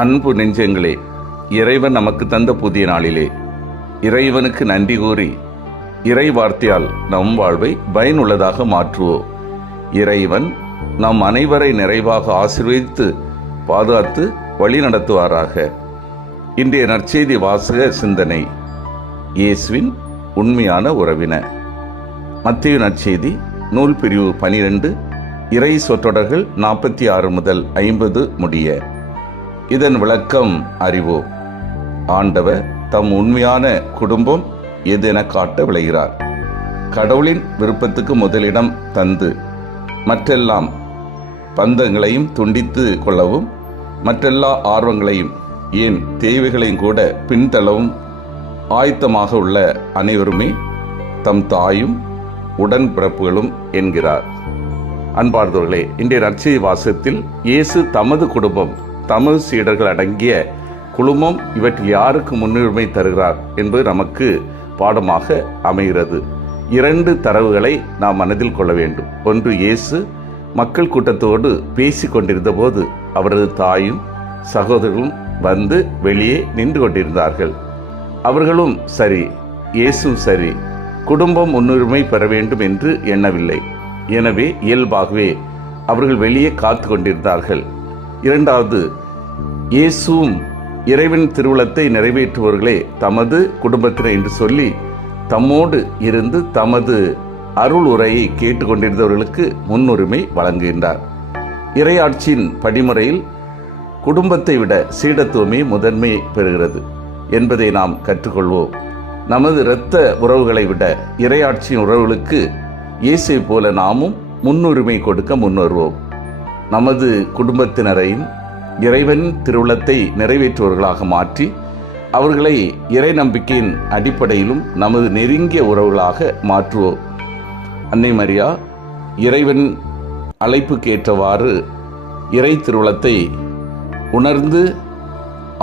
அன்பு நெஞ்சங்களே, இறைவன் நமக்கு தந்த புதிய நாளிலே இறைவனுக்கு நன்றி கூறி இறை வார்த்தையால் நம் வாழ்வை பயனுள்ளதாக மாற்றுவோம். இறைவன் நம் அனைவரை நிறைவாக ஆசீர்வதித்து பாதுகாத்து வழி நடத்துவாராக. இன்றைய நற்செய்தி வாசக சிந்தனை: இயேசுவின் உண்மையான உறவினர். மத்தேயு நற்செய்தி நூல் பிரிவு 12, இறை சொற்றொடர்கள் 46 முதல் 50 முடிய. இதன் விளக்கம் அறிவோம். ஆண்டவர் தம் உண்மையான குடும்பம் எது என காட்ட விளைகிறார். கடவுளின் விருப்பத்துக்கு முதலிடம் தந்து மற்றெல்லாம் பந்தங்களையும் துண்டித்து கொள்ளவும், மற்றெல்லா ஆர்வங்களையும் ஏன் தேவைகளையும் கூட பின்தள்ளவும் ஆயத்தமாக உள்ள அனைவருமே தம் தாயும் உடன்பிறப்புகளும் என்கிறார். அன்பார்ந்தவர்களே, இன்றைய நற்செய்தி வாசகத்தில் இயேசு தமது குடும்பம், தமது சீடர்கள் அடங்கிய குழுமம் இவற்றில் யாருக்கு முன்னுரிமை தருகிறார் என்பது நமக்கு பாடமாக அமைகிறது. 2 தரவுகளை நாம் மனதில் கொள்ள வேண்டும். ஒன்று, இயேசு மக்கள் கூட்டத்தோடு பேசிக் கொண்டிருந்த போது அவரது தாயும் சகோதரர்களும் வந்து வெளியே நின்று கொண்டிருந்தார்கள். அவர்களும் சரி, இயேசுவும் சரி, குடும்பம் முன்னுரிமை பெற வேண்டும் என்று எண்ணவில்லை. எனவே இயல்பாகவே அவர்கள் வெளியே காத்து கொண்டிருந்தார்கள். 2வது, இயேசுவும் இறைவன் திருவுளத்தை நிறைவேற்றுபவர்களே தமது குடும்பத்தினர் என்று சொல்லி தம்மோடு இருந்து தமது அருள் உரையை கேட்டுக்கொண்டிருந்தவர்களுக்கு முன்னுரிமை வழங்குகின்றார். இறையாட்சியின் படிமுறையில் குடும்பத்தை விட சீடத்துவமே முதன்மை பெறுகிறது என்பதை நாம் கற்றுக்கொள்வோம். நமது இரத்த உறவுகளை விட இறையாட்சியின் உறவுகளுக்கு இயேசுவை போல நாமும் முன்னுரிமை கொடுக்க முன்வருவோம். நமது குடும்பத்தினரையும் இறைவன் திருவுளத்தை நிறைவேற்றுவர்களாக மாற்றி அவர்களை இறை நம்பிக்கையின் அடிப்படையிலும் நமது நெருங்கிய உறவுகளாக மாற்றுவோம். அன்னை மரியா இறைவன் அழைப்புக்கு ஏற்றவாறு இறை திருவுளத்தை உணர்ந்து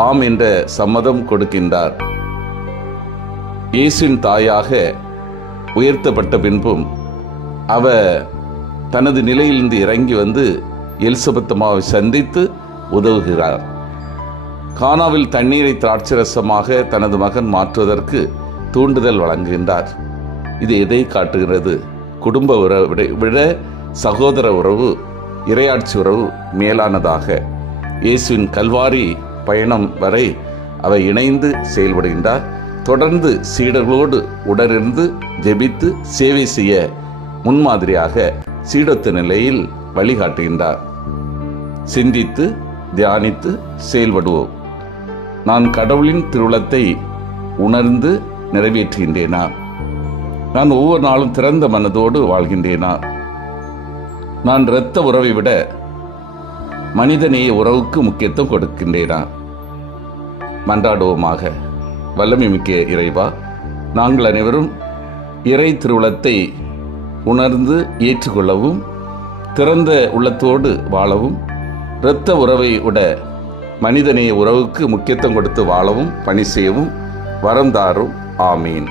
ஆம் என்ற சம்மதம் கொடுக்கின்றார். இயேசுவின் தாயாக உயர்த்தப்பட்ட பின்பும் அவர் தனது நிலையிலிருந்து இறங்கி வந்து எலிசபெத் அம்மாவை சந்தித்து உதவுகிறார். கானாவில் தண்ணீரை திராட்சரசமாக தனது மகன் மாற்றுவதற்கு தூண்டுதல் வழங்குகின்றார். இது எதை காட்டுகிறது? குடும்ப உறவை விட சகோதர உறவு, இறையாட்சி உறவு மேலானதாக. இயேசுவின் கல்வாரி பயணம் வரை அவர் இணைந்து செயல்படுகின்றார். தொடர்ந்து சீடர்களோடு உடனிருந்து ஜெபித்து சேவை செய்ய முன்மாதிரியாக சீடத்து நிலையில் வழிகாட்டுகின்றார். சிந்தித்து தியானித்து செயல்படுவோம். நான் கடவுளின் திருவுளத்தை உணர்ந்து நிறைவேற்றுகின்றேனா? நான் ஒவ்வொரு நாளும் திறந்த மனதோடு வாழ்கின்றேனா? நான் இரத்த உறவை விட மனிதநேய உறவுக்கு முக்கியத்துவம் கொடுக்கின்றேனா? மன்றாடுவோமாக. வல்லமை மிக்க இறைவா, நாங்கள் அனைவரும் இறை திருவுளத்தை உணர்ந்து ஏற்றுக்கொள்ளவும், திறந்த உள்ளத்தோடு வாழவும், இரத்த உறவை விட மனிதநேய உறவுக்கு முக்கியத்துவம் கொடுத்து வாழவும் பணி செய்யவும் வரம் தாரும். ஆமீன்.